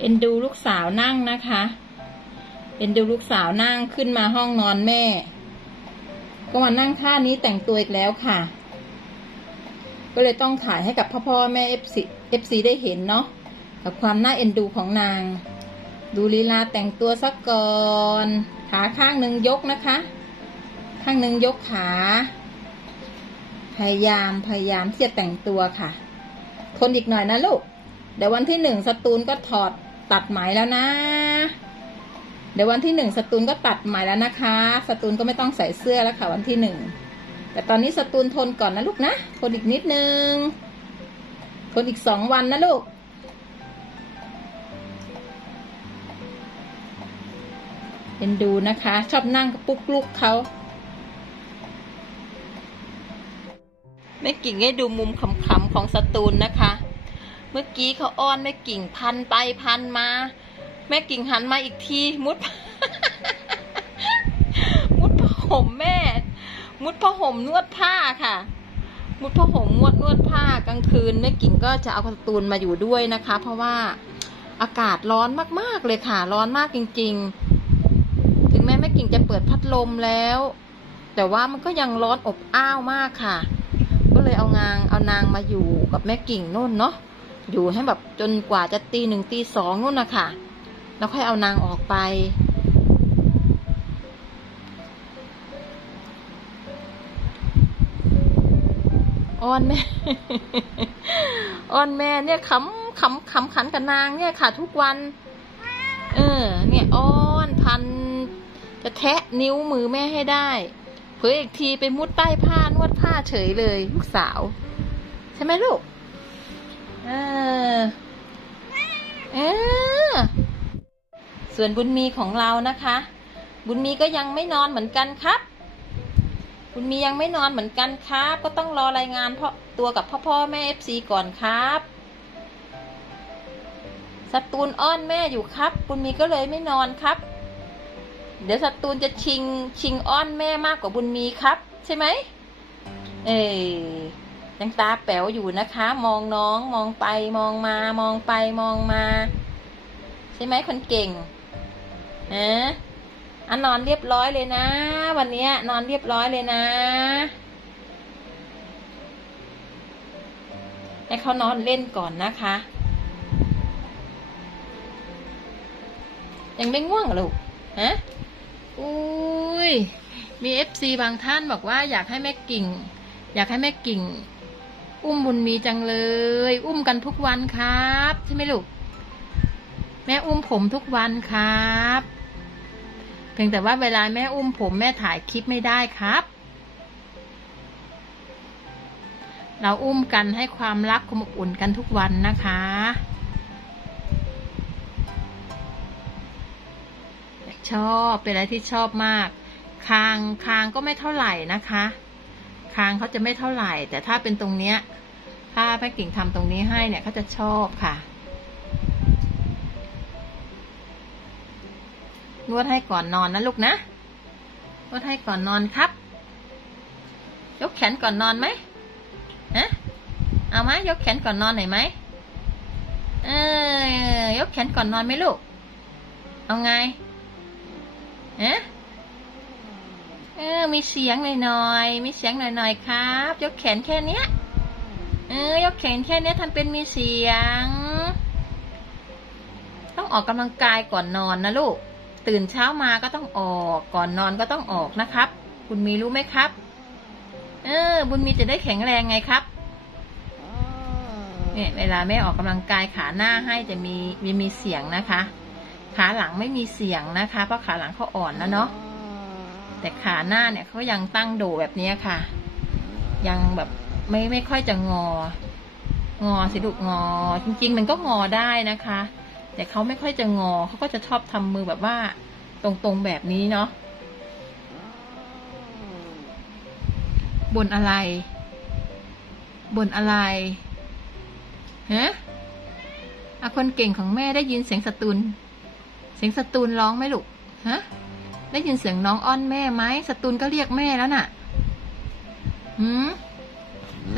เอ็นดูลูกสาวนั่งนะคะ เอ็นดูลูกสาวนั่งขึ้นมาห้องนอนแม่ ก็มานั่งท่านี้แต่งตัวอีกแล้วค่ะ ก็เลยต้องถ่ายให้กับพ่อพ่อแม่เอฟซีเอฟซีได้เห็นเนาะกับความน่าเอ็นดูของนาง ดูลีลาแต่งตัวสักก่อนขาข้างหนึ่งยกนะคะ ข้างหนึ่งยกขา พยายามพยายามที่จะแต่งตัวค่ะ ทนอีกหน่อยนะลูกเดี๋ยววันที่หนึ่งสตูลก็ถอด ตัดไหมแล้วนะ เดี๋ยววันที่หนึ่งสตูลก็ตัดไหมแล้วนะคะ สตูลก็ไม่ต้องใส่เสื้อแล้วค่ะวันที่หนึ่งแต่ตอนนี้สตูลทนก่อนนะลูกนะทนอีกนิดนึงทนอีกสองวันนะลูกเอ็นดูนะคะ ชอบนั่งกับปุ๊กลุกเขาแม่กิ่งให้ดูมุมขำๆของสตูลนะคะ เมื่อกี้เขาอ้อนแม่กิ่งพันไปพันมา แม่กิ่งหันมาอีกทีมุด มุดผ้าห่มแม่ มุดผ้าห่มนวดผ้าค่ะ มุดผ้าห่มนวดนวดผ้ากลางคืนแม่กิ่งก็จะเอาสตูลมาอยู่ด้วยนะคะ เพราะว่าอากาศร้อนมากๆเลยค่ะ ร้อนมากจริง ๆ ถึงแม้แม่กิ่งจะเปิดพัดลมแล้ว แต่ว่ามันก็ยังร้อนอบอ้าวมากค่ะ ก็เลยเอางางเอานางมาอยู่กับแม่กิ่งนู่นเนาะ อยู่ให้แบบจนกว่าจะตีหนึ่งตีสองนู่นนะคะแล้วค่อยเอานางออกไป อ้อนแม่ อ้อนแม่เนี่ยขำขำขำขันกับนางเนี่ยค่ะ ทุกวัน เออ เนี่ยอ้อนพัน จะแทะนิ้วมือแม่ให้ได้เผยอีกทีไปมุดใต้ผ้านวดผ้าเฉยเลย ลูกสาว ใช่ไหมลูก เออเออส่วนบุญมีของเรานะคะ บุญมีก็ยังไม่นอนเหมือนกันครับ บุญมียังไม่นอนเหมือนกันครับ ก็ต้องรอรายงานพ่อตัวกับพ่อพ่อแม่เอฟซีก่อนครับสตูนอ้อนแม่อยู่ครับ บุญมีก็เลยไม่นอนครับ เดี๋ยวสตูนจะชิงชิงอ้อนแม่มากกว่าบุญมีครับ ใช่ไหมเออ ยังตาแป๋วอยู่นะคะ มองน้องมองไปมองมามองไปมองมา ใช่ไหมคนเก่งฮะอันนอนเรียบร้อยเลยนะ วันนี้นอนเรียบร้อยเลยนะให้เขานอนเล่นก่อนนะคะ ยังไม่ง่วงหรอลูกฮะอุ้ยมีเอฟซีบางท่านบอกว่าอยากให้แม่กิ่ง อยากให้แม่กิ่ง อุ้มบุญมีจังเลย อุ้มกันทุกวันครับ ใช่ไหมลูก แม่อุ้มผมทุกวันครับ เพียงแต่ว่าเวลาแม่อุ้มผมแม่ถ่ายคลิปไม่ได้ครับ เราอุ้มกันให้ความรักความอบอุ่นกันทุกวันนะคะชอบเป็นอะไรที่ชอบมาก คางคางก็ไม่เท่าไหร่นะคะางเขาจะไม่เท่าไหร่ แต่ถ้าเป็นตรงเนี้ย ถ้าแม่กิ่งทำตรงนี้ให้เนี่ยเขาจะชอบค่ะ นวดให้ก่อนนอนนะลูกนะ นวดให้ก่อนนอนครับ ยกแขนก่อนนอนไหมฮะเอาไหมยกแขนก่อนนอนหน่อยไหมเออยกแขนก่อนนอนไหมลูก เอาไงฮะ เออ มีเสียงหน่อยๆ มีเสียงหน่อยๆ ครับ ยกแขนแค่เนี้ย เออ ยกแขนแค่เนี้ยทำเป็นมีเสียง ต้องออกกำลังกายก่อนนอนนะลูก ตื่นเช้ามาก็ต้องออก ก่อนนอนก็ต้องออกนะครับ คุณมีรู้ไหมครับ เออ บุญมีจะได้แข็งแรงไงครับ เนี่ยเวลาแม่ออกกำลังกายขาหน้าให้จะมีมีมีเสียงนะคะ ขาหลังไม่มีเสียงนะคะ เพราะขาหลังเขาอ่อนแล้วเนาะ แต่ขาหน้าเนี่ยเขายังตั้งโดแบบนี้ค่ะ ยังแบบไม่ไม่ค่อยจะงอ งอสิลูกงอ จริง ๆ มันก็งอได้นะคะ แต่เขาไม่ค่อยจะงอเขาก็จะชอบทำมือแบบว่า ตรงๆแบบนี้เนาะบนอะไร บนอะไรฮะอะคนเก่งของแม่ได้ยินเสียงสตูน เสียงสตูนร้องไหมลูก ฮะ ได้ยินเสียงน้องอ้อนแม่ไหมสตูนก็เรียกแม่แล้วน่ะหืมส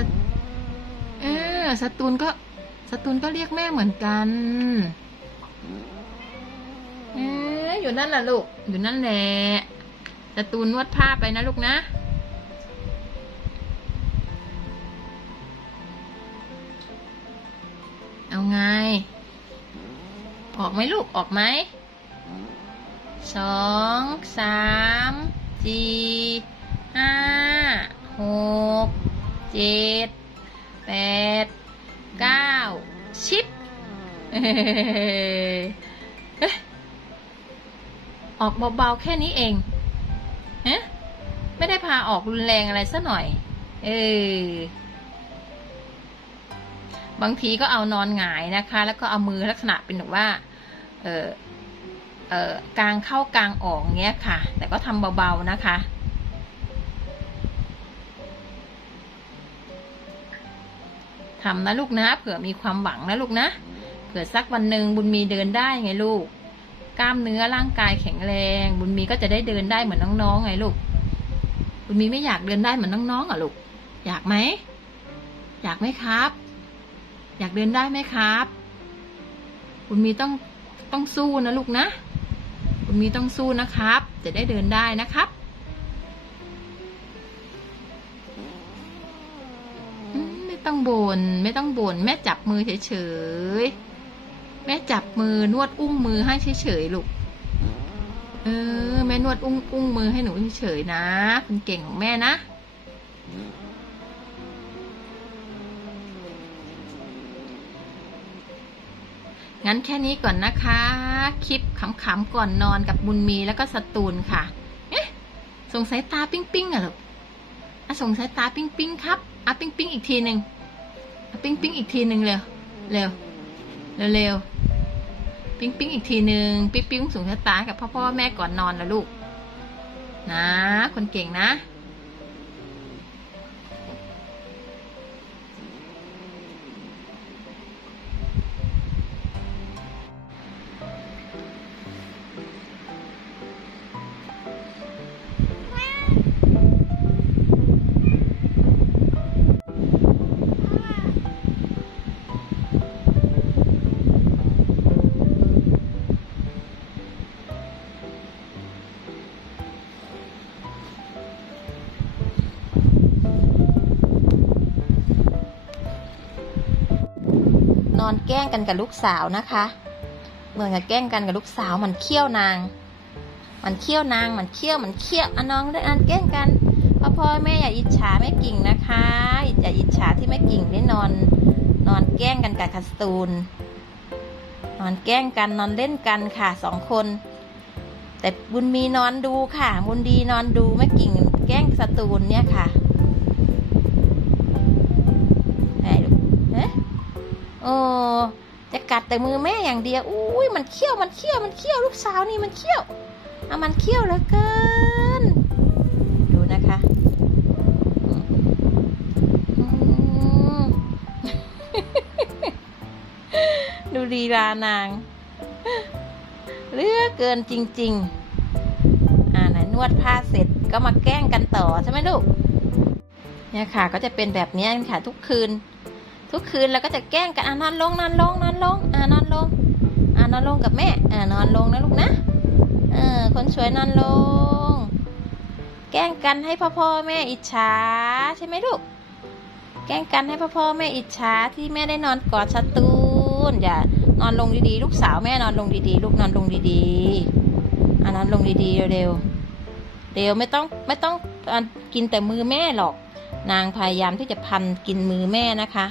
เออสตูนก็สตูนก็เรียกแม่เหมือนกันเอ๊ะอยู่นั่นแหละลูก อยู่นั่นแหละตะตูนนวดผ้าไปนะลูกนะเอาไง ออกไหมลูก ออกไหม สองสามสี่ห้าหกเจ็ดแปดเก้าชิปเอ้ยเอ๊ะออกเบาๆแค่นี้เองฮะไม่ได้พาออกรุนแรงอะไรซะหน่อย เออบางทีก็เอานอนหงายนะคะ แล้วก็เอามือลักษณะเป็นแบบว่า เออ เออกลางเข้ากลางออกเงี้ยค่ะ แต่ก็ทำเบาๆนะคะ ทำนะลูกนะ เผื่อมีความหวังนะลูกนะ เผื่อสักวันหนึ่งบุญมีเดินได้ไงลูก กล้ามเนื้อร่างกายแข็งแรง บุญมีก็จะได้เดินได้เหมือนน้องๆไงลูก บุญมีไม่อยากเดินได้เหมือนน้องๆอะลูก อยากไหม อยากไหมครับ อยากเดินได้ไหมครับ บุญมีต้องต้องสู้นะลูกนะุณมีต้องสู้นะครับ จะได้เดินได้นะครับไม่ต้องบน่นไม่ต้องบ่นแม่จับมือเฉยๆแม่จับมือนวดอุ้งมือให้เฉยๆลูกเออแม่นวดอุ้งอุ้งมือให้หนูเฉยๆนะเป็นเก่งของแม่นะ งั้นแค่นี้ก่อนนะคะ คลิปขำๆก่อนนอนกับบุญมีแล้วก็สตูนค่ะ เอ๊ะส่งสายตาปิ้งปิ้งๆอะลูกอะส่งสายตาปิ้งปิ้งๆครับอะปิ้งปิ้งๆอีกทีหนึ่งอะปิ้งปิ้งอีกทีหนึ่งเร็วเร็ว เร็ว เร็วปิ้งปิ้งอีกทีหนึ่งปิ้งปิ้งส่งสายตากับพ่อพ่อแม่ก่อนนอนล้วลูก นะ คนเก่งนะ นอนแกล้งกันกับลูกสาวนะคะ เหมือนกับแกล้งกันกับลูกสาวมันเคี้ยวนาง มันเคี้ยวนางมันเคี้ยวมันเคี้ยวอะน้องได้อันแกล้งกันพ่อพ่อแม่อย่าอิจฉาแม่กิ่งนะคะอย่าอิจฉาที่แม่กิ่งได้นอน นอนแกล้งกันกับคัสตูน นอนแกล้งกันนอนเล่นกันค่ะสองคน แต่บุญมีนอนดูค่ะ บุญดีนอนดูแม่กิ่งแกล้งสตูนเนี่ยค่ะ โอ้จะกัดแต่มือแม่อย่างเดียวอุ้ยมันเขี้ยวมันเขี้ยวมันเขี้ยวลูกสาวนี่มันเขี้ยวเอามันเขี้ยวเหลือเกิน ดูนะคะดูลีลานางเลือเกินจริง ๆ อ่าไหนนวดผ้าเสร็จก็มาแกล้งกันต่อใช่ไหมลูก เนี่ยค่ะ ก็จะเป็นแบบนี้ค่ะทุกคืน ทุกคืนเราก็จะแกล้งกันอะนอนลงนอนลงนอนลงอ่านอนลงอ่านอนลงกับแม่อ่านอนลงนะลูกนะเออคนสวยนอนลง แกล้งกันให้พ่อพ่อแม่อิจฉาใช่ไหมลูกแกล้งกันให้พ่อพ่อแม่อิจฉาที่แม่ได้นอนกอดสตูนอย่านอนลงดีๆลูกสาวแม่นอนลงดีๆลูกนอนลงดีๆอ่านอนลงดีๆเร็วๆเร็วไม่ต้องไม่ต้องกินแต่มือแม่หรอก นางพยายามที่จะพันกินมือแม่นะคะ